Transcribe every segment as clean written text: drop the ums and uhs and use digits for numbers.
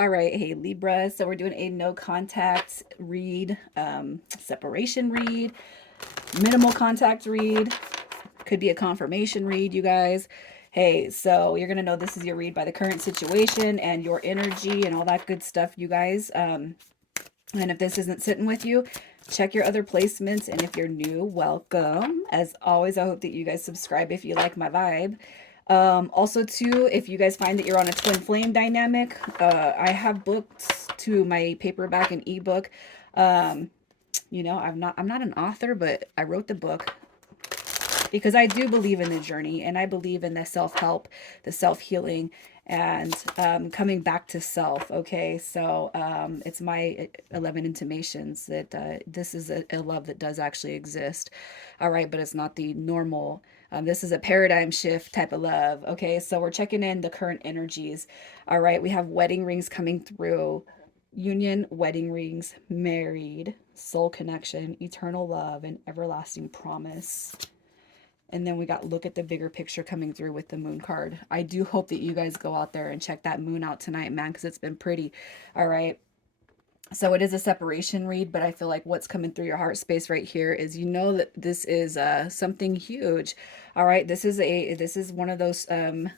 All right, hey Libra. So we're doing a no contact read, separation read, minimal contact read. Could be a confirmation read, you guys. Hey, so you're gonna know this is your read by the current situation and your energy and all that good stuff, you guys. And if this isn't sitting with you, check your other placements. And if you're new, welcome. As always, I hope that you guys subscribe if you like my vibe. Also, too, if you guys find that you're on a twin flame dynamic, I have books to my paperback and ebook. Um, I'm not an author, but I wrote the book because I do believe in the journey and I believe in the self help, the self healing, and coming back to self. Okay, so it's my 11 intimations that this is a love that does actually exist. All right, but it's not the normal. This is a paradigm shift type of love. Okay, so we're checking in the current energies. All right, we have wedding rings coming through. Union, wedding rings, married, soul connection, eternal love, and everlasting promise. And then we got look at the bigger picture coming through with the moon card. I do hope that you guys go out there and check that moon out tonight, man, because it's been pretty. All right. So it is a separation read, but I feel like what's coming through your heart space right here is you know that this is something huge. All right. This is one of those what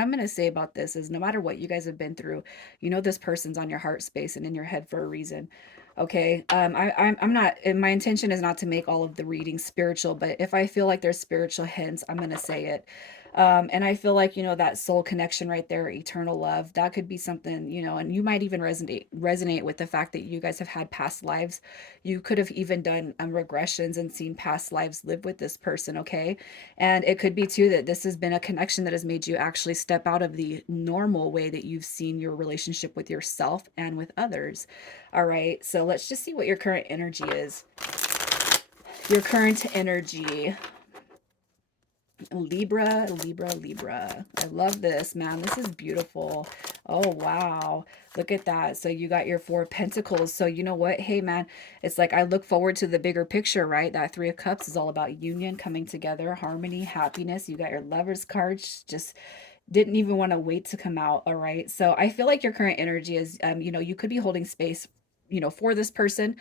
I'm going to say about this is no matter what you guys have been through, you know this person's on your heart space and in your head for a reason. Okay. I'm not, and my intention is not to make all of the readings spiritual, but if I feel like there's spiritual hints, I'm going to say it. And I feel like, that soul connection right there, eternal love, that could be something, and you might even resonate with the fact that you guys have had past lives. You could have even done regressions and seen past lives live with this person. Okay. And it could be too that this has been a connection that has made you actually step out of the normal way that you've seen your relationship with yourself and with others. All right. So let's just see what your current energy is. Your current energy. Libra, Libra, Libra. I love this, man. This is beautiful. Oh, wow. Look at that. So you got your Four of Pentacles. So you know what? Hey, man, it's like I look forward to the bigger picture, right? That Three of Cups is all about union, coming together, harmony, happiness. You got your Lover's card. Just didn't even want to wait to come out. All right. So I feel like your current energy is, you could be holding space, for this person,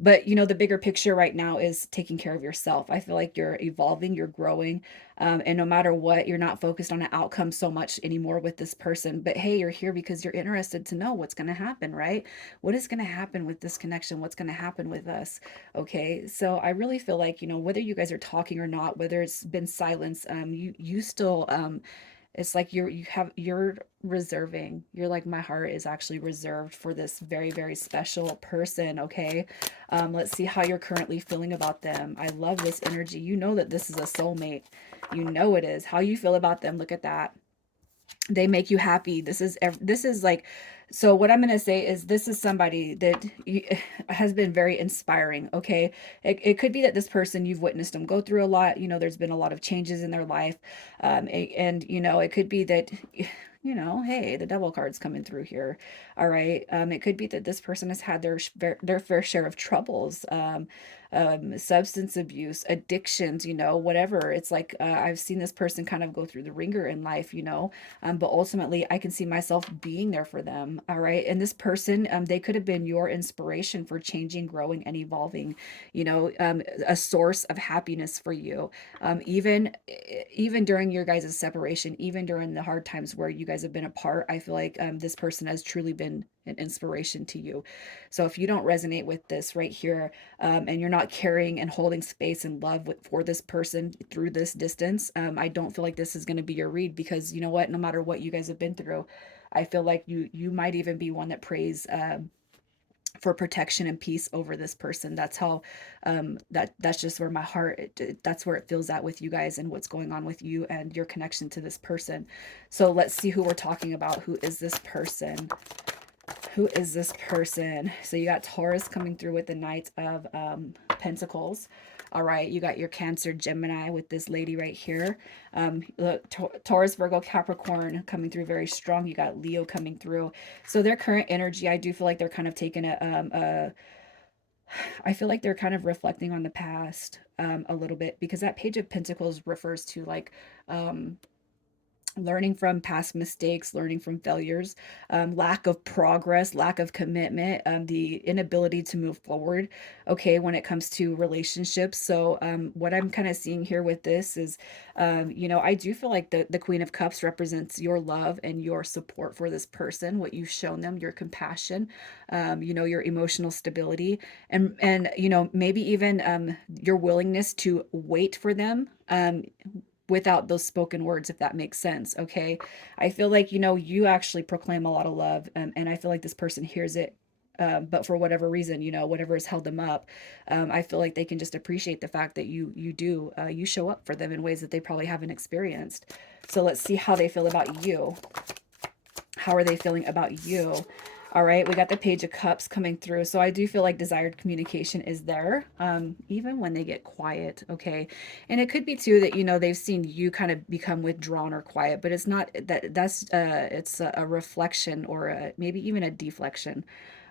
but the bigger picture right now is taking care of yourself. I feel like you're evolving, you're growing, and no matter what, you're not focused on an outcome so much anymore with this person. But hey, you're here because you're interested to know what's going to happen, right? What is going to happen with this connection? What's going to happen with us? Okay, so I really feel like whether you guys are talking or not, whether it's been silence, you still it's like you're reserving. You're like, my heart is actually reserved for this very, very special person. Okay. Let's see how you're currently feeling about them. I love this energy. You know that this is a soulmate. You know it is. How you feel about them. Look at that. They make you happy. This is like, so what I'm going to say is this is somebody that has been very inspiring. Okay. It could be that this person, you've witnessed them go through a lot. There's been a lot of changes in their life. And it could be that hey, the devil card's coming through here. All right. It could be that this person has had their fair share of troubles, substance abuse, addictions, whatever. It's like I've seen this person kind of go through the ringer in life, but ultimately I can see myself being there for them. All right. And this person, they could have been your inspiration for changing, growing, and evolving, a source of happiness for you. Even during your guys' separation, even during the hard times where you guys have been apart, I feel like this person has truly been an inspiration to you. So if you don't resonate with this right here, and you're not carrying and holding space and love for this person through this distance, I don't feel like this is going to be your read, because you know what? No matter what you guys have been through, I feel like you might even be one that prays for protection and peace over this person. That's how that's just where my heart that's where it feels at with you guys and what's going on with you and your connection to this person. So let's see who we're talking about. Who is this person? Who is this person? So you got Taurus coming through with the Knight of Pentacles. All right, you got your Cancer, Gemini with this lady right here. Look, Taurus, Virgo, Capricorn coming through very strong. You got Leo coming through. So their current energy, I do feel like they're kind of taking I feel like they're kind of reflecting on the past a little bit, because that Page of Pentacles refers to like learning from past mistakes, learning from failures, lack of progress, lack of commitment, the inability to move forward. Okay, when it comes to relationships. So, what I'm kind of seeing here with this is, I do feel like the Queen of Cups represents your love and your support for this person, what you've shown them, your compassion, your emotional stability, and maybe even your willingness to wait for them. Without those spoken words, if that makes sense. Okay. I feel like, you actually proclaim a lot of love, and I feel like this person hears it. But for whatever reason, whatever has held them up, I feel like they can just appreciate the fact that you show up for them in ways that they probably haven't experienced. So let's see how they feel about you. How are they feeling about you? All right, we got the Page of Cups coming through. So I do feel like desired communication is there, even when they get quiet. Okay. And it could be too that, they've seen you kind of become withdrawn or quiet, but it's not that it's a reflection or maybe even a deflection.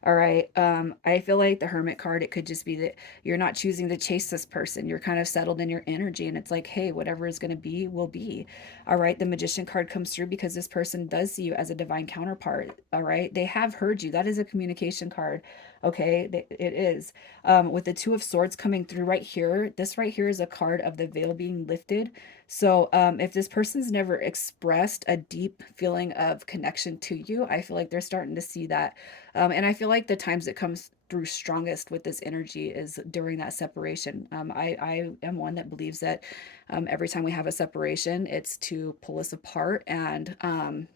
All right. I feel like the Hermit card, it could just be that you're not choosing to chase this person. You're kind of settled in your energy, and it's like, hey, whatever is going to be, will be. All right, the Magician card comes through because this person does see you as a divine counterpart. All right, they have heard you. That is a communication card. Okay, it is. With the Two of Swords coming through right here, this right here is a card of the veil being lifted. So, if this person's never expressed a deep feeling of connection to you, I feel like they're starting to see that. And I feel like the times it comes through strongest with this energy is during that separation. I am one that believes that every time we have a separation, it's to pull us apart and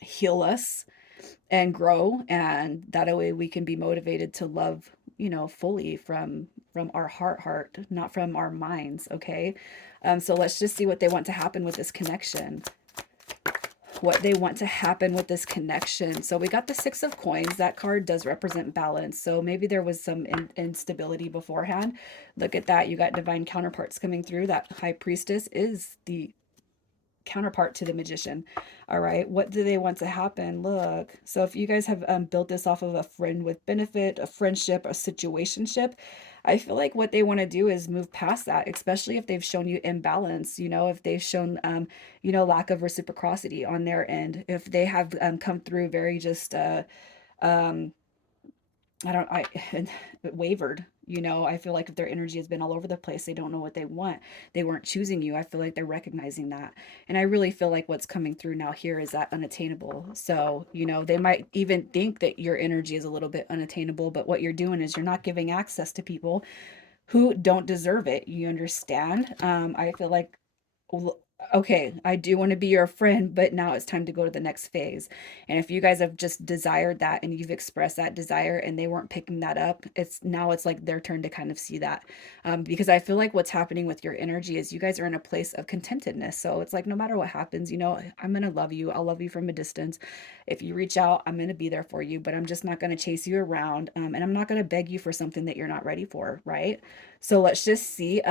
heal us and grow, and that way we can be motivated to love, fully from our heart, not from our minds. Okay. So let's just see what they want to happen with this connection. What they want to happen with this connection. So we got the Six of Coins. That card does represent balance. So maybe there was some instability beforehand. Look at that. You got divine counterparts coming through. That High Priestess is the counterpart to the Magician. All right, what do they want to happen? Look, so if you guys have built this off of a friend with benefit, a friendship, a situationship, I feel like what they want to do is move past that, especially if they've shown you imbalance, if they've shown lack of reciprocity on their end, if they have come through very just um I don't I wavered. I feel like if their energy has been all over the place, they don't know what they want. They weren't choosing you. I feel like they're recognizing that. And I really feel like what's coming through now here is that unattainable. So, they might even think that your energy is a little bit unattainable, but what you're doing is you're not giving access to people who don't deserve it. You understand? I feel like, well, okay, I do want to be your friend, but now it's time to go to the next phase. And if you guys have just desired that and you've expressed that desire and they weren't picking that up, it's like their turn to kind of see that. Because I feel like what's happening with your energy is you guys are in a place of contentedness. So it's like no matter what happens, I'm going to love you. I'll love you from a distance. If you reach out, I'm going to be there for you, but I'm just not going to chase you around. And I'm not going to beg you for something that you're not ready for, right? So let's just see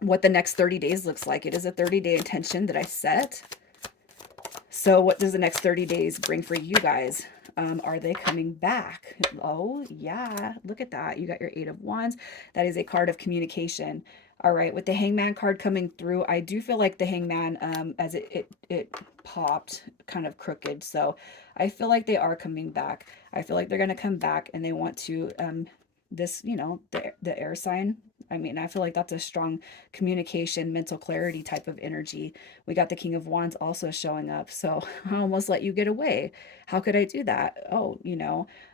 what the next 30 days looks like. It is a 30-day intention that I set. So what does the next 30 days bring for you guys? Are they coming back? Oh, yeah. Look at that. You got your Eight of Wands. That is a card of communication. All right. With the Hangman card coming through, I do feel like the Hangman, as it popped, kind of crooked. So I feel like they are coming back. I feel like they're going to come back and they want to, the air sign. I mean, I feel like that's a strong communication, mental clarity type of energy. We got the King of Wands also showing up. So I almost let you get away. How could I do that? Oh,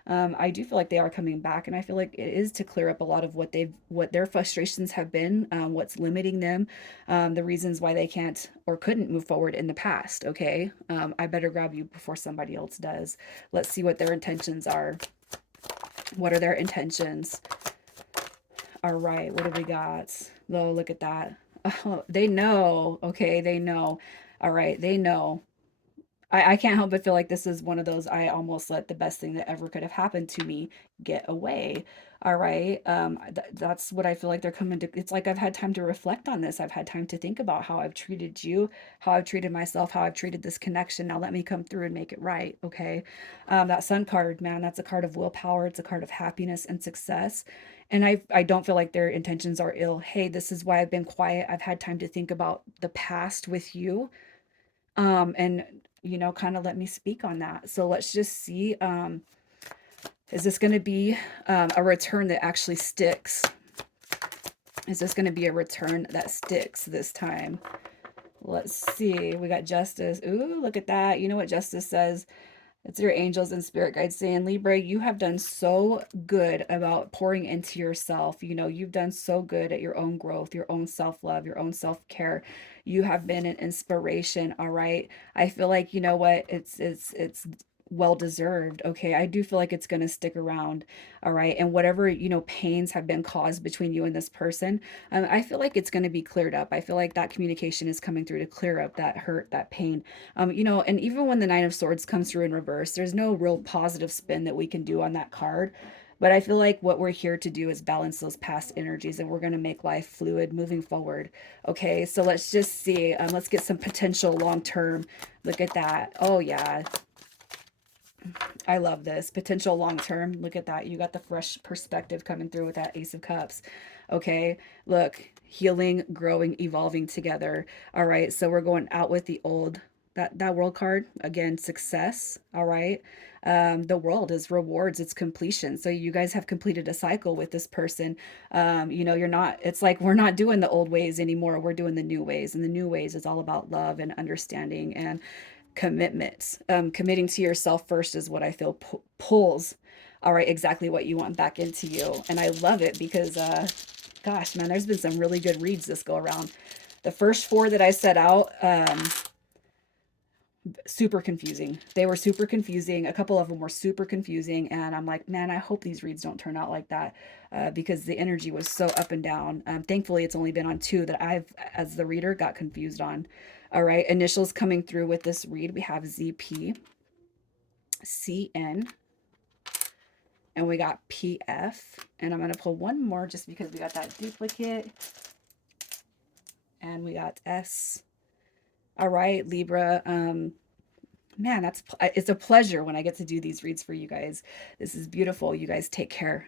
I do feel like they are coming back, and I feel like it is to clear up a lot of what their frustrations have been, what's limiting them, the reasons why they can't or couldn't move forward in the past. Okay. I better grab you before somebody else does. Let's see what their intentions are. What are their intentions? All right, what do we got? Oh, look at that. Oh, they know. Okay, they know. All right, they know. I can't help but feel like this is one of those I almost let the best thing that ever could have happened to me get away. All right. That's what I feel like they're coming to. It's like I've had time to reflect on this. I've had time to think about how I've treated you, how I've treated myself, how I've treated this connection. Now let me come through and make it right. Okay. That Sun card, man, that's a card of willpower. It's a card of happiness and success. And I don't feel like their intentions are ill. Hey, this is why I've been quiet. I've had time to think about the past with you, And kind of let me speak on that. So let's just see, is this going to be a return that actually sticks? Is this going to be a return that sticks this time? Let's see. We got justice. Ooh, look at that. You know what justice says? It's your angels and spirit guides saying, Libra, you have done so good about pouring into yourself. You've done so good at your own growth, your own self-love, your own self-care. You have been an inspiration, all right? I feel like, you know what? It's well deserved. Okay. I do feel like it's going to stick around. All right. And whatever, pains have been caused between you and this person, I feel like it's going to be cleared up. I feel like that communication is coming through to clear up that hurt, that pain. And even when the Nine of Swords comes through in reverse, there's no real positive spin that we can do on that card. But I feel like what we're here to do is balance those past energies, and we're going to make life fluid moving forward. Okay, so let's just see. Let's get some potential long term. Look at that. Oh, yeah. I love this. Potential long term. Look at that. You got the fresh perspective coming through with that Ace of Cups. Okay. Look, healing, growing, evolving together. All right. So we're going out with the old. That world card again, success. All right. The world is rewards, it's completion. So you guys have completed a cycle with this person. You're not, it's like we're not doing the old ways anymore. We're doing the new ways. And the new ways is all about love and understanding and commitments. Committing to yourself first is what I feel pulls, all right, exactly what you want back into you. And I love it because, gosh, man, there's been some really good reads this go around. The first four that I set out, super confusing. They were super confusing. A couple of them were super confusing. And I'm like, man, I hope these reads don't turn out like that because the energy was so up and down. Thankfully, it's only been on two that I've, as the reader, got confused on. All right. Initials coming through with this read. We have ZP, CN, and we got PF. And I'm going to pull one more just because we got that duplicate. And we got S. All right, Libra. Man, it's a pleasure when I get to do these reads for you guys. This is beautiful. You guys take care.